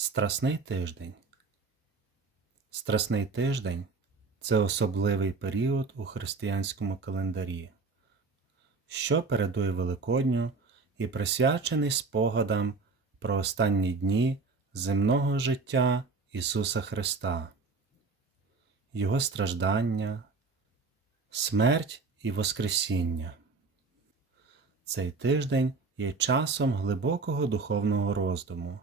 Страсний тиждень. Страсний тиждень це особливий період у християнському календарі, що передує Великодню і присвячений спогадам про останні дні земного життя Ісуса Христа, Його страждання, смерть і Воскресіння. Цей тиждень є часом глибокого духовного роздуму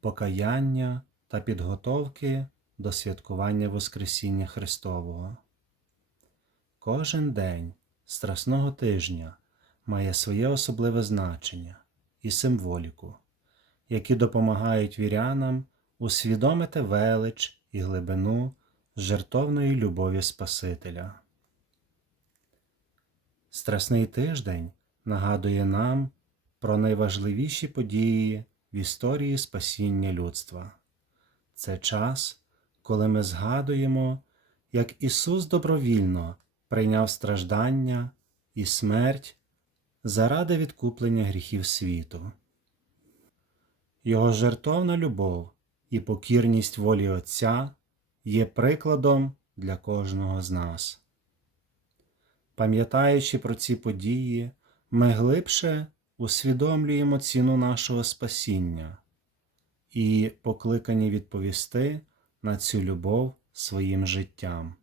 покаяння та підготовки до святкування Воскресіння Христового. Кожен день Страсного тижня має своє особливе значення і символіку, які допомагають вірянам усвідомити велич і глибину жертовної любові Спасителя. Страсний тиждень нагадує нам про найважливіші події в історії спасіння людства. Це час, коли ми згадуємо, як Ісус добровільно прийняв страждання і смерть заради відкуплення гріхів світу. Його жертовна любов і покірність волі Отця є прикладом для кожного з нас. Пам'ятаючи про ці події, ми глибше усвідомлюємо ціну нашого спасіння і покликані відповісти на цю любов своїм життям.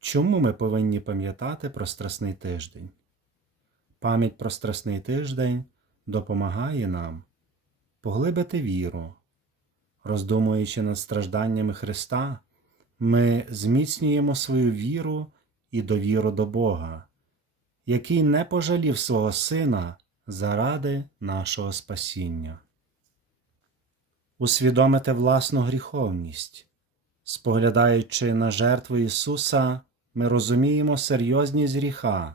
Чому ми повинні пам'ятати про Страсний тиждень? Пам'ять про Страсний тиждень допомагає нам поглибити віру. Роздумуючи над стражданнями Христа, ми зміцнюємо свою віру і довіру до Бога який не пожалів свого Сина заради нашого спасіння. Усвідомити власну гріховність. Споглядаючи на жертву Ісуса, ми розуміємо серйозність гріха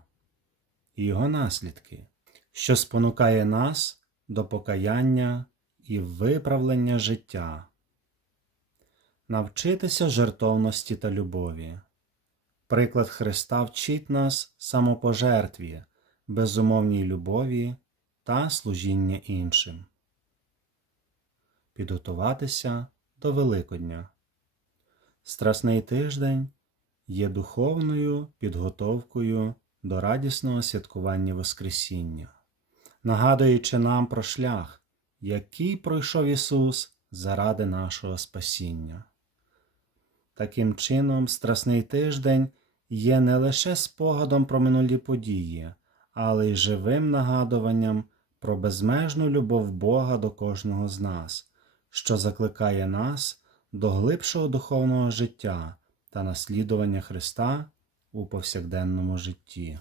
і його наслідки, що спонукає нас до покаяння і виправлення життя, навчитися жертовності та любові. Приклад Христа вчить нас самопожертві, безумовній любові та служіння іншим. Підготуватися до Великодня. Страсний тиждень є духовною підготовкою до радісного святкування Воскресіння, нагадуючи нам про шлях, який пройшов Ісус заради нашого спасіння. Таким чином, Страсний тиждень є не лише спогадом про минулі події, але й живим нагадуванням про безмежну любов Бога до кожного з нас, що закликає нас до глибшого духовного життя та наслідування Христа у повсякденному житті.